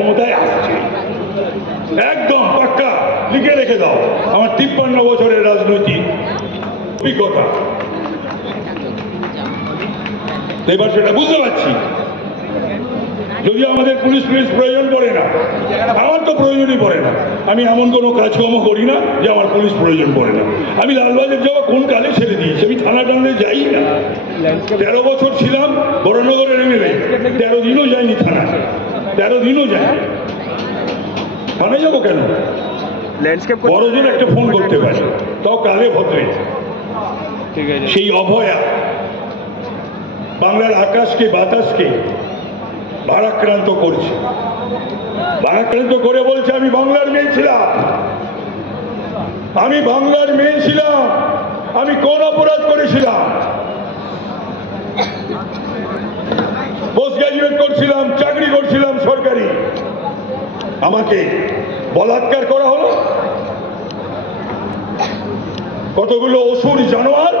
ক্ষমতায় আসছে, একদম পাক্কা, লিখে রেখে দাও। আমার 53 বছরের রাজনৈতিক অভিজ্ঞতা, এবার সেটা বুঝতে পারছি। যদি আমাদের পুলিশ প্রয়োজন পড়ে না, আমার তো প্রয়োজনই পড়ে না। আমি এমন কোনো কাজকর্ম করি না যে আমার পুলিশ প্রয়োজন পড়ে না। আমি লালবাজার যাওয়া কোন কালে ছেড়ে দিয়েছি, আমি থানা টানায় যাই না। 13 বছর ছিলাম বড়নগরের এমএলএ, 13 দিনও যাইনি থানায়, 13 দিনও যাইনি। থানায় যাবো কেন? বড়জন একটা ফোন করতে পারে, তাও কালে ভদ্রে। সেই অভয়া বাংলার আকাশকে বাতাসকে ভারাক্রান্ত করছে, ভারাক্রান্ত করে বলছে আমি বাংলার মেয়ে ছিলাম, আমি বাংলার মেয়ে ছিলাম, আমি কোন অপরাধ করেছিলাম? পোস্ট গ্রাজুয়েট করছিলাম, চাকরি করছিলাম সরকারি, আমাকে বলাৎকার করা হলো। কতগুলো অসুর জানোয়ার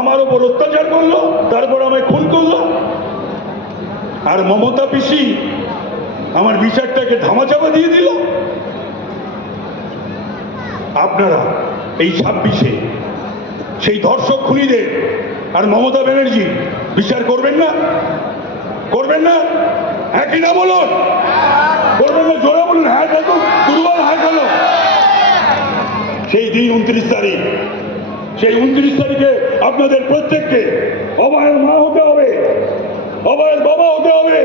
আমার উপর অত্যাচার করলো, তারপর আমায় খুন করলো। আর মমতা পিসি আমার বিচারটাকে ধামাচাপা দিয়ে দিল। আপনারা এই 26-এ সেই ধর্ষক খুনিদের আর মমতা ব্যানার্জি বিচার করবেন না? করবেন না? হ্যাঁ কিনা বলুন? করবেন না? জোরে বলুন। হ্যাঁ দেখুন, দুর্বল হ্যাঁ কেন? সেই দিন 29 তারিখ, সেই 29 তারিখে আপনাদের প্রত্যেককে অভয়ের মা হতে হবে, অভয়ের বাবা হতে হবে,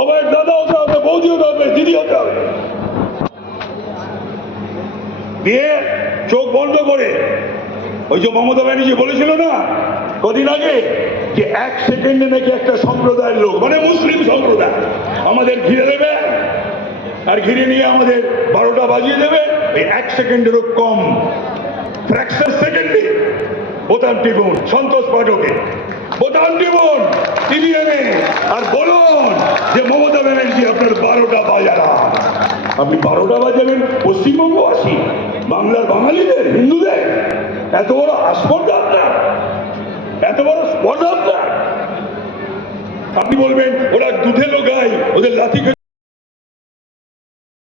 অভয়ের দাদা হতে হবে, বৌদি হতে হবে, দিদি হতে হবে। দিয়ে চোখ বন্ধ করে ওই যে মমতা ব্যানার্জি বলেছিল না কদিন আগে যে 1 সেকেন্ডে নাকি একটা সম্প্রদায়ের লোক, মানে মুসলিম সম্প্রদায়, আমাদের ঘিরে দেবে, আর ঘিরে নিয়ে আমাদের 12টা বাজিয়ে দেবে। এই 1 সেকেন্ডেরও কম, ফ্র্যাকশন সেকেন্ডে বোতাম টিপুন, সন্তোষ পাঠকে বোতাম টিপুন ইভিএমে, আর বলুন যে মমতা ব্যানার্জি আপনার 12টা বাজারা। আপনি 12টা বাজাবেন পশ্চিমবঙ্গবাসী, বাংলার বাঙালিদের, হিন্দুদের? এত বড় আস্পর্ধা আপনার, এত বড় স্পর্ধা আপনার? আপনি বলবেন ওরা দুধেলো গাই, ওদের লাথি